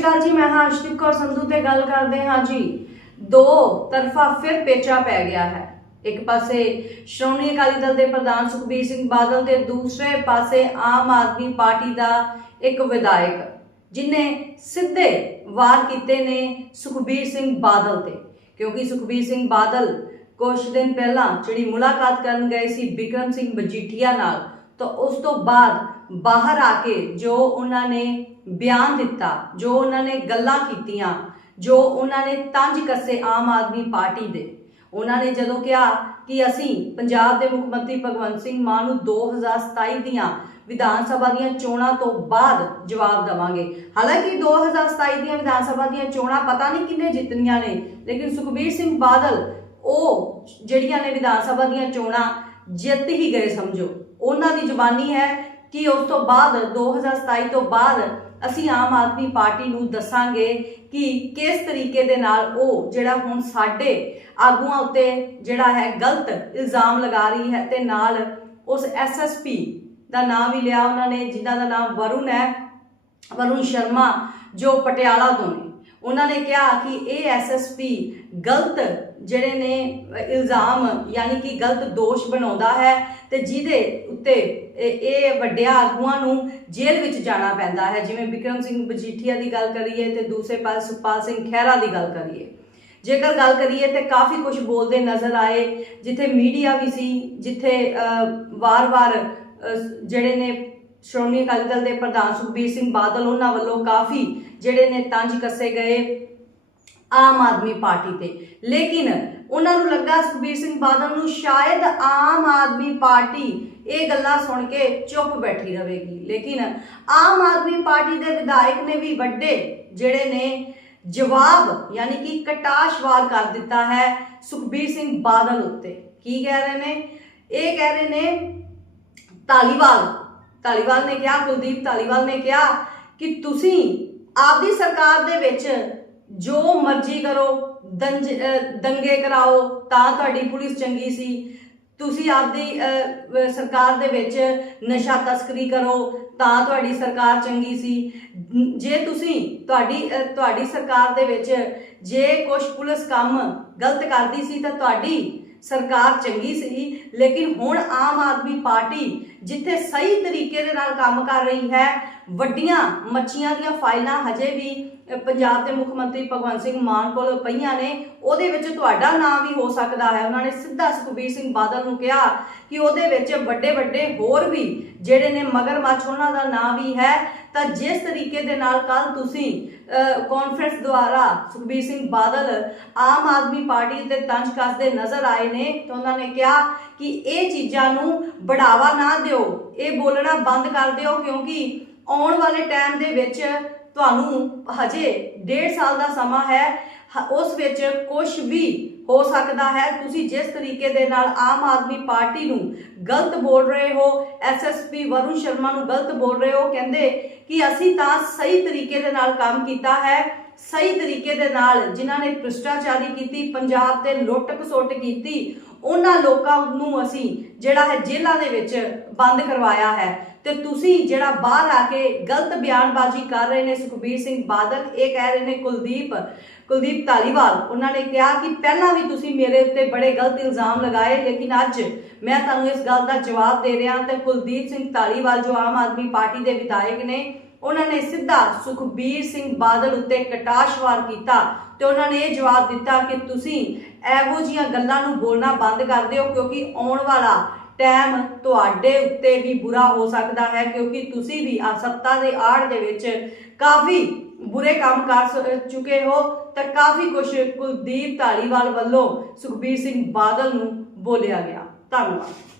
ਸ਼੍ਰੀ ਅਕਾਲ ਜੀ, ਮੈਂ ਹਾਂ ਅਰਸ਼ਦੀਪ ਕੌਰ ਸੰਧੂ ਤੇ ਗੱਲ ਕਰਦੇ ਹਾਂ ਜੀ। ਦੋ ਤਰਫਾ ਫਿਰ ਪੇਚਾ ਪੈ ਗਿਆ ਹੈ। ਇੱਕ ਪਾਸੇ ਸ਼੍ਰੋਮਣੀ ਅਕਾਲੀ ਦਲ ਦੇ ਪ੍ਰਧਾਨ ਸੁਖਬੀਰ ਸਿੰਘ ਬਾਦਲ ਤੇ ਦੂਸਰੇ ਪਾਸੇ ਆਮ ਆਦਮੀ ਪਾਰਟੀ ਦਾ ਇੱਕ ਵਿਧਾਇਕ, ਜਿਨੇ ਸਿੱਧੇ ਵਾਰ ਕੀਤੇ ਨੇ ਸੁਖਬੀਰ ਸਿੰਘ ਬਾਦਲ ਤੇ। ਕਿਉਂਕਿ ਸੁਖਬੀਰ ਸਿੰਘ ਬਾਦਲ ਕੁਝ ਦਿਨ ਪਹਿਲਾਂ ਜਿਹੜੀ ਮੁਲਾਕਾਤ ਕਰਨ ਗਏ ਸੀ ਬਿਕਰਮ ਸਿੰਘ ਮਜੀਠੀਆ ਨਾਲ ਤਾਂ ਉਸ ਤੋਂ ਬਾਅਦ ਬਾਹਰ ਆ ਕੇ ਜੋ ਉਹਨਾਂ ਨੇ ਬਿਆਨ ਦਿੱਤਾ, ਜੋ ਉਹਨਾਂ ਨੇ ਗੱਲਾਂ ਕੀਤੀਆਂ, ਜੋ ਉਹਨਾਂ ਨੇ ਤੰਜ ਕੱਸੇ ਆਮ ਆਦਮੀ ਪਾਰਟੀ ਦੇ, ਉਹਨਾਂ ਨੇ ਜਦੋਂ ਕਿਹਾ ਕਿ ਅਸੀਂ ਪੰਜਾਬ ਦੇ ਮੁੱਖ ਮੰਤਰੀ ਭਗਵੰਤ ਸਿੰਘ ਮਾਨ ਨੂੰ 2027 ਦੀਆਂ ਵਿਧਾਨ ਸਭਾ ਦੀਆਂ ਚੋਣਾਂ ਤੋਂ ਬਾਅਦ ਜਵਾਬ ਦੇਵਾਂਗੇ। ਹਾਲਾਂਕਿ 2027 ਦੀਆਂ ਵਿਧਾਨ ਸਭਾ ਦੀਆਂ ਚੋਣਾਂ ਪਤਾ ਨਹੀਂ ਕਿੰਨੇ ਜਿੱਤਣੀਆਂ ਨੇ, ਲੇਕਿਨ ਸੁਖਬੀਰ ਸਿੰਘ ਬਾਦਲ ਉਹ ਜਿਹੜੀਆਂ ਨੇ ਵਿਧਾਨ ਸਭਾ ਦੀਆਂ ਚੋਣਾਂ ਜਿੱਤ ਹੀ ਗਏ ਸਮਝੋ। ਉਹਨਾਂ ਦੀ ਜ਼ੁਬਾਨੀ ਹੈ ਕਿ ਉਸ ਤੋਂ ਬਾਅਦ 2027 ਤੋਂ ਬਾਅਦ ਅਸੀਂ ਆਮ ਆਦਮੀ ਪਾਰਟੀ ਨੂੰ ਦੱਸਾਂਗੇ ਕਿ ਕਿਸ ਤਰੀਕੇ ਦੇ ਨਾਲ ਉਹ ਜਿਹੜਾ ਹੁਣ ਸਾਡੇ ਆਗੂਆਂ ਉੱਤੇ ਜਿਹੜਾ ਹੈ ਗਲਤ ਇਲਜ਼ਾਮ ਲਗਾ ਰਹੀ ਹੈ ਤੇ ਨਾਲ ਉਸ ਐਸਐਸਪੀ ਦਾ ਨਾਮ ਵੀ ਲਿਆ ਉਹਨਾਂ ਨੇ, ਜਿਨ੍ਹਾਂ ਦਾ ਨਾਮ ਵਰੁਣ ਹੈ, ਵਰੁਣ ਸ਼ਰਮਾ, ਜੋ ਪਟਿਆਲਾ ਤੋਂ ਨੇ। ਉਹਨਾਂ ਨੇ ਕਿਹਾ ਕਿ ਇਹ ਐਸਐਸਪੀ ਗਲਤ ਜਿਹੜੇ ਨੇ ਇਲਜ਼ਾਮ ਯਾਨੀ ਕਿ ਗਲਤ ਦੋਸ਼ ਬਣਾਉਂਦਾ ਹੈ ਤੇ ਜਿਹਦੇ ਉੱਤੇ ਇਹ ਇਹ ਵੱਡਿਆਂ ਆਗੂਆਂ ਨੂੰ ਜੇਲ੍ਹ ਵਿੱਚ ਜਾਣਾ ਪੈਂਦਾ ਹੈ। ਜਿਵੇਂ ਬਿਕਰਮ ਸਿੰਘ ਮਜੀਠੀਆ ਦੀ ਗੱਲ ਕਰੀਏ ਤੇ ਦੂਸਰੇ ਪਾਸੇ ਸੁਖਪਾਲ ਸਿੰਘ ਖਹਿਰਾ ਦੀ ਗੱਲ ਕਰੀਏ। ਜੇਕਰ ਗੱਲ ਕਰੀਏ ਤੇ ਕਾਫੀ ਕੁਝ ਬੋਲਦੇ ਨਜ਼ਰ ਆਏ, ਜਿੱਥੇ ਮੀਡੀਆ ਵੀ ਸੀ, ਜਿੱਥੇ ਵਾਰ-ਵਾਰ ਜਿਹੜੇ ਨੇ ਸ਼੍ਰੋਮਣੀ ਅਕਾਲੀ ਦਲ ਦੇ ਪ੍ਰਧਾਨ ਸੁਖਬੀਰ ਸਿੰਘ ਬਾਦਲ, ਉਹਨਾਂ ਵੱਲੋਂ ਕਾਫੀ ਜਿਹੜੇ ਨੇ ਤੰਜ ਕੱਸੇ ਗਏ। ਆਮ ਆਦਮੀ ਪਾਰਟੀ ਤੇ। ਲੇਕਿਨ ਉਹਨਾਂ ਨੂੰ ਲੱਗਾ ਸੁਖਬੀਰ ਸਿੰਘ ਬਾਦਲ ਨੂੰ ਸ਼ਾਇਦ ਆਮ ਆਦਮੀ ਪਾਰਟੀ ਇਹ ਗੱਲਾਂ ਸੁਣ ਕੇ ਚੁੱਪ ਬੈਠੀ ਰਹੇਗੀ। ਲੇਕਿਨ ਆਮ ਆਦਮੀ ਪਾਰਟੀ ਦੇ ਵਿਧਾਇਕ ਨੇ ਵੀ ਵੱਡੇ ਜਿਹੜੇ ਨੇ ਜਵਾਬ ਯਾਨੀ ਕਿ ਕਟਾਸ਼ਵਾਰ ਕਰ ਦਿੱਤਾ ਹੈ ਸੁਖਬੀਰ ਸਿੰਘ ਬਾਦਲ ਉੱਤੇ। ਕੀ ਕਹਿ ਰਹੇ ਨੇ? ਇਹ ਕਹਿ ਰਹੇ ਨੇ, ਧਾਲੀਵਾਲ ਧਾਲੀਵਾਲ ਨੇ ਕਿਹਾ, ਕੁਲਦੀਪ ਧਾਲੀਵਾਲ ਨੇ ਕਿਹਾ ਕਿ ਤੁਸੀਂ ਆਪਦੀ ਸਰਕਾਰ ਦੇ ਵਿੱਚ ਜੋ ਮਰਜ਼ੀ ਕਰੋ, ਦੰਜ ਦੰਗੇ ਕਰਾਓ, ਤਾਂ ਤੁਹਾਡੀ ਪੁਲਿਸ ਚੰਗੀ ਸੀ। ਤੁਸੀਂ ਆਪਦੀ ਸਰਕਾਰ ਦੇ ਵਿੱਚ ਨਸ਼ਾ ਤਸਕਰੀ ਕਰੋ, ਤਾਂ ਤੁਹਾਡੀ ਸਰਕਾਰ ਚੰਗੀ ਸੀ। ਜੇ ਤੁਸੀਂ ਤੁਹਾਡੀ ਤੁਹਾਡੀ ਸਰਕਾਰ ਦੇ ਵਿੱਚ ਜੇ ਕੁਝ ਪੁਲਿਸ ਕੰਮ ਗਲਤ ਕਰਦੀ ਸੀ, ਤਾਂ ਤੁਹਾਡੀ ਸਰਕਾਰ ਚੰਗੀ ਸੀ, ਲੇਕਿਨ ਹੁਣ ਆਮ ਆਦਮੀ ਪਾਰਟੀ ਜਿੱਥੇ ਸਹੀ ਤਰੀਕੇ ਦੇ ਨਾਲ ਕੰਮ ਕਰ ਰਹੀ ਹੈ, ਵੱਡੀਆਂ ਮੱਛੀਆਂ ਦੀਆਂ ਫਾਈਲਾਂ ਹਜੇ ਵੀ ਪੰਜਾਬ ਦੇ ਮੁੱਖ ਮੰਤਰੀ ਭਗਵੰਤ ਸਿੰਘ ਮਾਨ ਕੋਲ ਪਈਆਂ ਨੇ, ਉਹਦੇ ਵਿੱਚ ਤੁਹਾਡਾ ਨਾਮ ਵੀ ਹੋ ਸਕਦਾ ਹੈ। ਉਹਨਾਂ ਨੇ ਸਿੱਧਾ ਸੁਖਬੀਰ ਸਿੰਘ ਬਾਦਲ ਨੂੰ ਕਿਹਾ ਕਿ ਉਹਦੇ ਵਿੱਚ ਵੱਡੇ ਵੱਡੇ ਹੋਰ ਵੀ ਜਿਹੜੇ ਨੇ ਮਗਰਮੱਛ, ਉਹਨਾਂ ਦਾ ਨਾਮ ਵੀ ਹੈ। ਤਾਂ ਜਿਸ ਤਰੀਕੇ ਦੇ ਨਾਲ ਕੱਲ ਤੁਸੀਂ ਕਾਨਫਰੰਸ ਦੁਆਰਾ ਸੁਖਬੀਰ ਸਿੰਘ ਬਾਦਲ ਆਮ ਆਦਮੀ ਪਾਰਟੀ ਤੇ ਤੰਜ ਕੱਸਦੇ ਨਜ਼ਰ ਆਏ ਨੇ, ਤਾਂ ਉਹਨਾਂ ਨੇ ਕਿਹਾ ਕਿ ਇਹ ਚੀਜ਼ਾਂ ਨੂੰ ਬੜਾਵਾ ਨਾ ਦਿਓ, ਇਹ ਬੋਲਣਾ ਬੰਦ ਕਰ ਦਿਓ ਕਿਉਂਕਿ ਆਉਣ ਵਾਲੇ ਟਾਈਮ ਦੇ ਵਿੱਚ ਤੁਹਾਨੂੰ ਹਜੇ ਡੇਢ ਸਾਲ ਦਾ ਸਮਾਂ ਹੈ ਉਸ ਵਿੱਚ ਕੁਝ ਵੀ ਹੋ ਸਕਦਾ ਹੈ। ਤੁਸੀਂ ਜਿਸ ਤਰੀਕੇ ਦੇ ਨਾਲ ਆਮ ਆਦਮੀ ਪਾਰਟੀ ਨੂੰ ਗਲਤ ਬੋਲ ਰਹੇ ਹੋ ਐਸਐਸਪੀ ਵਰੁਣ ਸ਼ਰਮਾ ਨੂੰ ਗਲਤ ਬੋਲ ਰਹੇ ਹੋ, ਕਹਿੰਦੇ ਕਿ ਅਸੀਂ ਤਾਂ ਸਹੀ ਤਰੀਕੇ ਦੇ ਨਾਲ ਕੰਮ ਕੀਤਾ ਹੈ ਸਹੀ ਤਰੀਕੇ ਦੇ ਨਾਲ ਜਿਨ੍ਹਾਂ ਨੇ ਭ੍ਰਿਸ਼ਟਾਚਾਰੀ ਕੀਤੀ, ਪੰਜਾਬ ਤੇ ਲੁੱਟ ਖਸੁੱਟ ਕੀਤੀ, ਉਹਨਾਂ ਲੋਕਾਂ ਨੂੰ ਅਸੀਂ ਜਿਹੜਾ ਹੈ ਜੇਲ੍ਹਾਂ ਦੇ ਵਿੱਚ ਬੰਦ ਕਰਵਾਇਆ ਹੈ। ਤੇ ਤੁਸੀਂ ਜਿਹੜਾ ਬਾਹਰ ਆ ਕੇ ਗਲਤ ਬਿਆਨਬਾਜ਼ੀ ਕਰ ਰਹੇ ਨੇ ਸੁਖਬੀਰ ਸਿੰਘ ਬਾਦਲ, ਇਹ ਕਹਿ ਰਹੇ ਨੇ ਕੁਲਦੀਪ ਕੁਲਦੀਪ ਧਾਲੀਵਾਲ, ਉਹਨਾਂ ਨੇ ਕਿਹਾ ਕਿ ਪਹਿਲਾਂ ਵੀ ਤੁਸੀਂ ਮੇਰੇ ਉੱਤੇ ਬੜੇ ਗਲਤ ਇਲਜ਼ਾਮ ਲਗਾਏ, ਲੇਕਿਨ ਅੱਜ ਮੈਂ ਤੁਹਾਨੂੰ ਇਸ ਗੱਲ ਦਾ ਜਵਾਬ ਦੇ ਰਿਹਾ ਤੇ ਕੁਲਦੀਪ ਸਿੰਘ ਧਾਲੀਵਾਲ ਜੋ ਆਮ ਆਦਮੀ ਪਾਰਟੀ ਦੇ ਵਿਧਾਇਕ ਨੇ ਉਹਨਾਂ ਨੇ ਸਿੱਧਾ ਸੁਖਬੀਰ ਸਿੰਘ ਬਾਦਲ ਉੱਤੇ ਕਟਾਸ਼ਵਾਰ ਕੀਤਾ ਤੇ ਉਹਨਾਂ ਨੇ ਇਹ ਜਵਾਬ ਦਿੱਤਾ ਕਿ ਤੁਸੀਂ ਇਹੋ ਜੀਆਂ ਗੱਲਾਂ ਨੂੰ ਬੋਲਣਾ ਬੰਦ ਕਰ ਦਿਓ ਕਿਉਂਕਿ ਆਉਣ ਵਾਲਾ ਟਾਈਮ ਤੁਹਾਡੇ ਉੱਤੇ ਵੀ ਬੁਰਾ ਹੋ ਸਕਦਾ ਹੈ ਕਿਉਂਕਿ ਤੁਸੀਂ ਵੀ ਆ ਸੱਤਾ ਦੇ ਆੜ ਦੇ ਵਿੱਚ ਕਾਫੀ ਬੁਰੇ ਕੰਮ ਕਰ ਚੁੱਕੇ ਹੋ ਤਾਂ ਕਾਫੀ ਕੁਝ ਕੁਲਦੀਪ ਧਾਲੀਵਾਲ ਵੱਲੋਂ ਸੁਖਬੀਰ ਸਿੰਘ ਬਾਦਲ ਨੂੰ ਬੋਲਿਆ ਗਿਆ। ਧੰਨਵਾਦ।